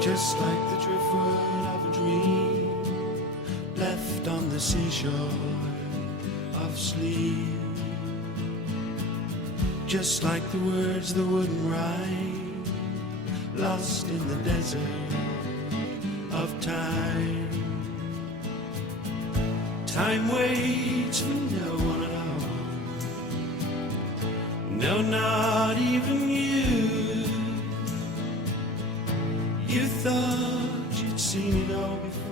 Just like the driftwood of a dream left on the seashore of sleep. Just like the words that wouldn't rhyme, lost in the desert of time. Time waits for no one at all. No, not even you. You thought you'd seen it all before.